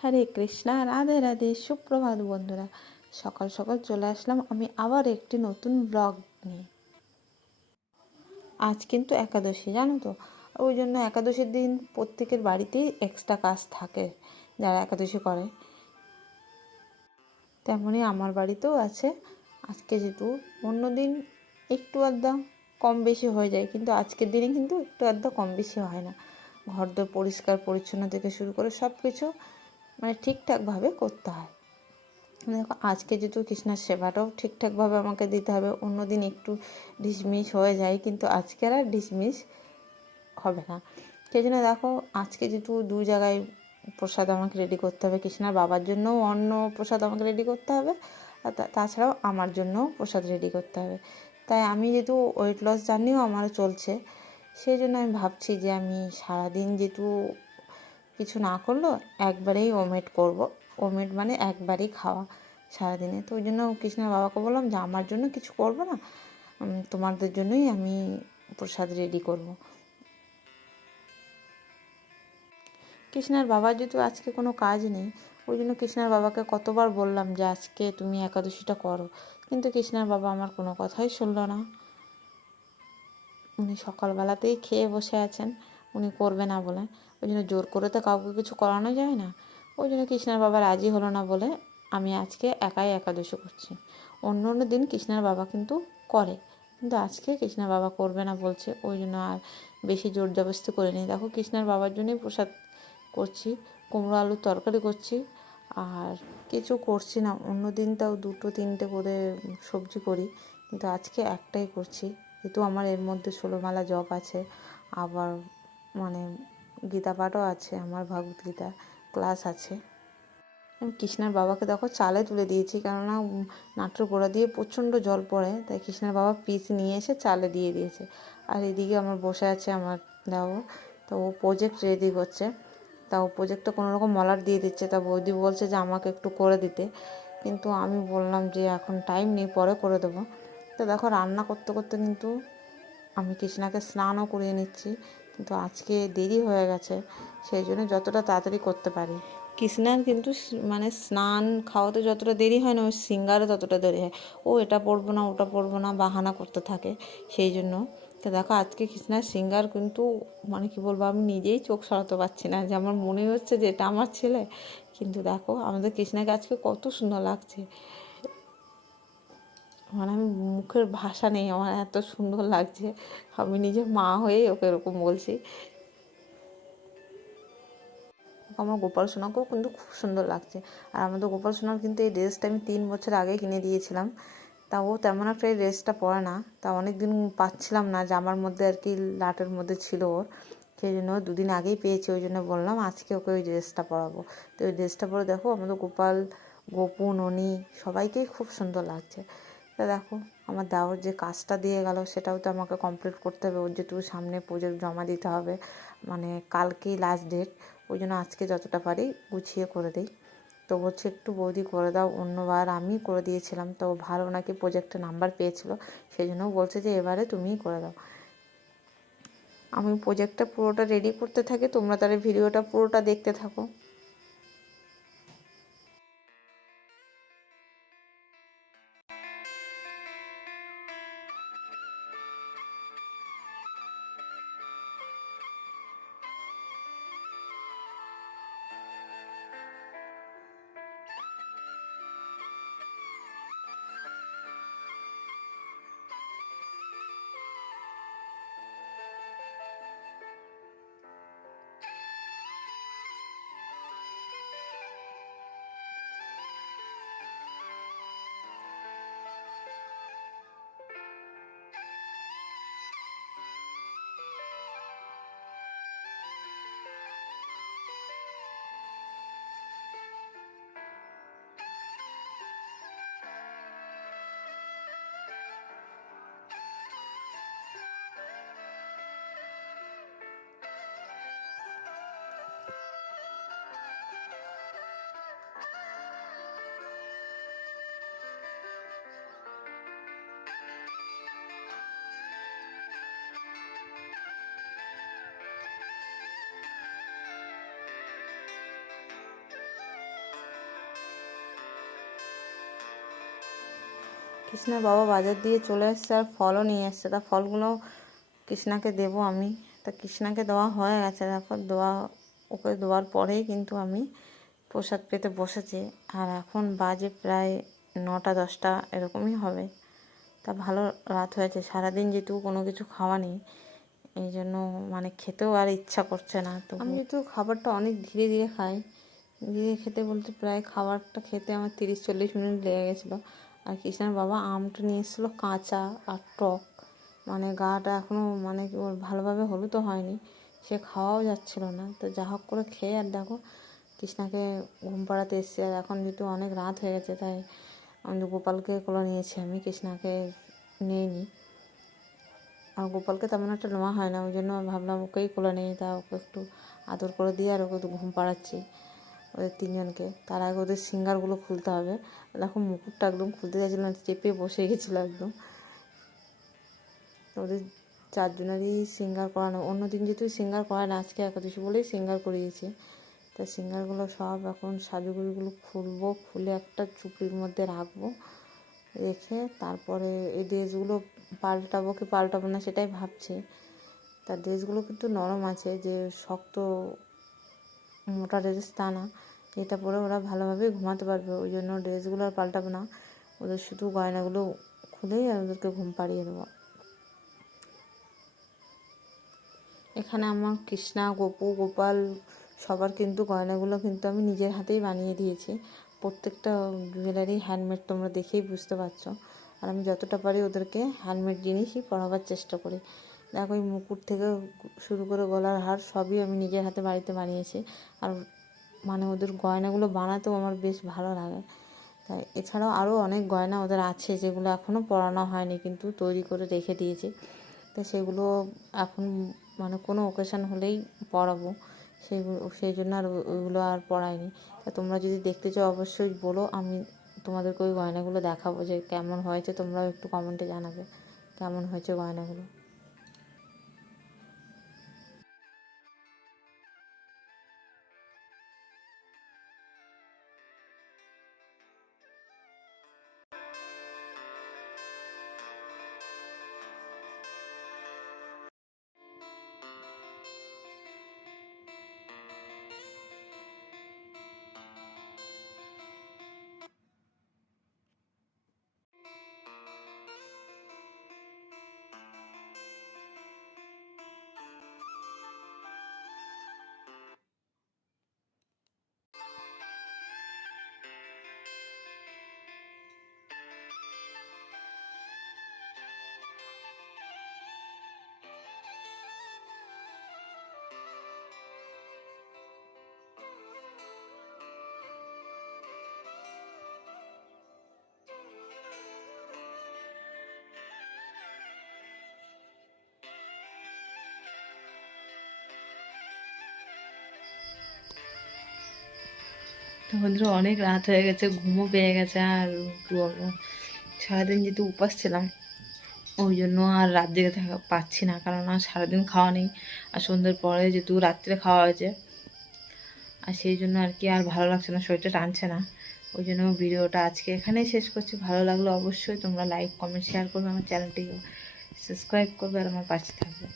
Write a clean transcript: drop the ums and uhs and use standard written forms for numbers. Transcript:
হরে কৃষ্ণা, রাধে রাধে, সুপ্রভাত বন্ধুরা। সকাল সকাল চলে আসলাম আমি আবার একটি নতুন ব্লগ নিয়ে। আজ কিন্তু একাদশী, জানো তো, ওই জন্য একাদশীর দিন প্রত্যেকের বাড়িতেই এক্সট্রা কাজ থাকে যারা একাদশী করে। তেমনই আমার বাড়িতেও আছে। আজকে যেহেতু অন্য দিন একটু আধটা কম বেশি হয়ে যায়, কিন্তু আজকের দিনে কিন্তু একটু আধটা কম বেশি হয় না। ঘরদোর পরিষ্কার পরিচ্ছন্ন থেকে শুরু করে সব কিছু মানে ঠিকঠাকভাবে করতে হয়। দেখো, আজকে যেহেতু কৃষ্ণের সেবাটাও ঠিকঠাকভাবে আমাকে দিতে হবে। অন্য দিন একটু ডিসমিস হয়ে যায়, কিন্তু আজকের আর ডিসমিস হবে না। সেই জন্য দেখো, আজকে যেহেতু দুই জায়গায় প্রসাদ আমাকে রেডি করতে হবে। কৃষ্ণার বাবার জন্যও অন্য প্রসাদ আমাকে রেডি করতে হবে, আর তাছাড়াও আমার জন্যও প্রসাদ রেডি করতে হবে। তাই আমি যেহেতু ওয়েট লস জার্নিও আমারও চলছে, সেই জন্য আমি ভাবছি যে আমি সারাদিন যেহেতু কিছু না করলেও একবারেই ওমেট করব। ওমেট মানে একবারই খাওয়া সারাদিনে। তো ওই জন্য কৃষ্ণার বাবাকে বললাম যে আমার জন্য কিছু করব না, তোমাদের জন্যই আমি প্রসাদ রেডি করব। কৃষ্ণার বাবার যেহেতু আজকে কোনো কাজ নেই, ওই জন্য কৃষ্ণার বাবাকে কতবার বললাম যে আজকে তুমি একাদশীটা করো, কিন্তু কৃষ্ণার বাবা আমার কোনো কথাই শুনল না। উনি সকালবেলাতেই খেয়ে বসে আছেন, উনি করবে না বলে। ওই জন্য জোর করে তো কাউকে কিছু করানো যায় না। ওই জন্য কৃষ্ণার বাবা রাজি হলো না বলে আমি আজকে একাই একাদশী করছি। অন্য অন্য দিন কৃষ্ণার বাবা কিন্তু করে, কিন্তু আজকে কৃষ্ণার বাবা করবে না বলছে, ওই জন্য আর বেশি জোর জবরদস্তি করে নিই। দেখো, কৃষ্ণার বাবার জন্যই প্রসাদ করছি, কুমড়ো আলুর তরকারি করছি, আর কিছু করছি না। অন্য দিন তাও দুটো তিনটে করে সবজি করি, কিন্তু আজকে একটাই করছি। যেহেতু আমার এর মধ্যে 16 মালা জপ আছে, আবার মানে গীতা পাঠও আছে, আমার ভাগবত গীতা ক্লাস আছে। আমি কৃষ্ণার বাবাকে দেখো চালে তুলে দিয়েছি, কেননা নাটোর গোড়া দিয়ে প্রচণ্ড জল পড়ে, তাই কৃষ্ণার বাবা পিস নিয়ে এসে চালে দিয়ে দিয়েছে। আর এদিকে আমার বসে আছে আমার দেওর, তো ও প্রজেক্ট রেডি করছে। তা ও প্রজেক্টটা কোনো রকম মলাট দিয়ে দিচ্ছে। তা বৌদি বলছে যে আমাকে একটু করে দিতে, কিন্তু আমি বললাম যে এখন টাইম নেই, পরে করে দেবো। তো দেখো, রান্না করতে করতে কিন্তু আমি কৃষ্ণাকে স্নানও করিয়ে নিচ্ছি, কিন্তু আজকে দেরি হয়ে গেছে, সেই জন্য যতটা তাড়াতাড়ি করতে পারি। কৃষ্ণার কিন্তু মানে স্নান খাওয়াতে যতটা দেরি হয় না, ওই সিঙ্গারে ততটা দেরি হয়। ও এটা পরবো না, ওটা পরবো না, বাহানা করতে থাকে, সেই জন্য। তো দেখো, আজকে কৃষ্ণার সিঙ্গার কিন্তু মানে কি বলবো, আমি নিজেই চোখ সরাতে পারছি না, যে আমার মনে হচ্ছে যে এটা আমার ছেলে। কিন্তু দেখো, আমাদের কৃষ্ণাকে আজকে কত সুন্দর লাগছে, মানে আমি মুখের ভাষা নেই, আমার এত সুন্দর লাগছে। আমি নিজের মা হয়েই ওকে এরকম বলছি। আমার গোপাল সোনাকেও কিন্তু খুব সুন্দর লাগছে। আর আমাদের গোপাল সোনার কিন্তু এই ড্রেসটা আমি 3 বছর আগে কিনে দিয়েছিলাম। তা ও তেমন একটা এই ড্রেসটা পরে না, তা অনেক দিন পাচ্ছিলাম না, জামার মধ্যে আর কি লাটের মধ্যে ছিল ওর, সেই জন্য 2 দিন আগেই পেয়েছি। ওই জন্য বললাম আজকে ওকে ওই ড্রেসটা পরাবো। তো ওই ড্রেসটা পরে দেখো, আমাদের গোপাল, গোপু, ননি সবাইকেই খুব সুন্দর লাগছে। তা দেখো, আমার দেওর যে কাজটা দিয়ে গেল সেটাও তো আমাকে কমপ্লিট করতে হবে। ওর যেহেতু সামনে প্রজেক্ট জমা দিতে হবে, মানে কালকেই লাস্ট ডেট, ওই জন্য আজকে যতটা পারি গুছিয়ে করে দিই। তো বলছে একটু বৌদি করে দাও, অন্যবার আমি করে দিয়েছিলাম, তো ভালো নাকি প্রজেক্টে নাম্বার পেয়েছিল, সেই জন্য বলছে যে এবারে তুমিই করে দাও। আমি প্রজেক্টটা পুরোটা রেডি করতে থাকি, তোমরা তাহলে ভিডিওটা পুরোটা দেখতে থাকো। কৃষ্ণার বাবা বাজার দিয়ে চলে এসছে আর ফলও নিয়ে এসছে, তা ফলগুলো কৃষ্ণাকে দেবো আমি। তা কৃষ্ণাকে দেওয়া হয়ে গেছে, তারপর ওকে দেওয়ার পরেই কিন্তু আমি প্রসাদ পেতে বসেছি। আর এখন বাজে প্রায় 9টা-10টা এরকমই হবে। তা ভালো রাত হয়েছে, সারাদিন যেহেতু কোনো কিছু খাওয়া নেই, এই জন্য মানে খেতেও আর ইচ্ছা করছে না। তো আমি যেহেতু খাবারটা অনেক ধীরে ধীরে খাই, ধীরে খেতে বলতে প্রায় খাবারটা খেতে আমার 30-40 মিনিট লেগে গেছিলো। আর কৃষ্ণার বাবা আমটা নিয়ে এসেছিলো কাঁচা আর টক, মানে গাটা এখনও মানে ওর ভালোভাবে হলুদও হয়নি, সে খাওয়াও যাচ্ছিলো না। তো যা হোক করে খেয়ে আর দেখো কৃষ্ণাকে ঘুম পাড়াতে এসেছি। আর এখন যেহেতু অনেক রাত হয়ে গেছে, তাই আমি গোপালকে কোলে নিয়েছি, আমি কৃষ্ণাকে নিইনি। আর গোপালকে তেমন একটা নেওয়া হয় না, ওই জন্য ভাবলাম ওকেই কোলে নিই, তা ওকে একটু আদর করে দিয়ে আর ওকে একটু ঘুম পাড়াচ্ছি ওদের তিনজনকে। তার আগে ওদের সিঙ্গারগুলো খুলতে হবে। দেখো মুকুটটা একদম খুলতে চাইছিল না, চেপে বসে গেছিলো একদম। ওদের চারজনেরই সিঙ্গার করানো, অন্যদিন যেহেতু সিঙ্গার করায় না, আজকে একাদশী বলেই সিঙ্গার করিয়েছি। তা সিঙ্গারগুলো সব এখন সাজুগুড়িগুলো খুলবো, খুলে একটা চুপড়ির মধ্যে রাখবো, রেখে তারপরে এই ড্রেসগুলো পাল্টাবো কি পাল্টাবো না সেটাই ভাবছি। তার ড্রেসগুলো কিন্তু নরম আছে, যে শক্ত মোটা ড্রেস তা না, এটা পরে ওরা ভালোভাবে ঘুমাতে পারবে, ওই জন্য ড্রেসগুলো আর পাল্টাবো না, ওদের শুধু গয়নাগুলো খুলেই আর ওদেরকে ঘুম পাড়িয়ে দেবো। এখানে আমার কৃষ্ণা, গোপু, গোপাল সবার কিন্তু গয়নাগুলো কিন্তু আমি নিজের হাতেই বানিয়ে দিয়েছি। প্রত্যেকটা জুয়েলারি হ্যান্ডমেড, তোমরা দেখেই বুঝতে পারছো। আর আমি যতটা পারি ওদেরকে হ্যান্ডমেড জিনিসই পরাবার চেষ্টা করি। দেখো এই মুকুট থেকে শুরু করে গলার হার সবই আমি নিজের হাতে বাড়িতে বানিয়েছি। আর মানে ওদের গয়নাগুলো বানাতেও আমার বেশ ভালো লাগে। তাই এছাড়াও আরও অনেক গয়না ওদের আছে, যেগুলো এখনও পরানো হয়নি, কিন্তু তৈরি করে রেখে দিয়েছি। তো সেগুলো এখন মানে কোনো অকেশান হলেই পরাবো, সেই জন্য আর ওইগুলো আর পরাইনি। তা তোমরা যদি দেখতে চাও অবশ্যই বলো, আমি তোমাদেরকে ওই গয়নাগুলো দেখাবো, যে কেমন হয়েছে তোমরাও একটু কমেন্টে জানাবে কেমন হয়েছে গয়নাগুলো। তোমাদের অনেক রাত হয়ে গেছে, ঘুমও পেয়ে গেছে। আর কী বলবো, সারাদিন যেহেতু উপাস ছিলাম, ওই জন্য আর রাত জেগে থাকা পাচ্ছি না, কারণ আর সারাদিন খাওয়া নেই। আর সন্ধ্যের পরে যেহেতু রাত্রে খাওয়া হয়েছে, আর সেই জন্য আর কি আর ভালো লাগছে না, শরীরটা টানছে না। ওই জন্য ভিডিওটা আজকে এখানেই শেষ করছি। ভালো লাগলো অবশ্যই তোমরা লাইক, কমেন্ট, শেয়ার করবে, আমার চ্যানেলটিকে সাবস্ক্রাইব করবে আর আমার পাশে থাকবে।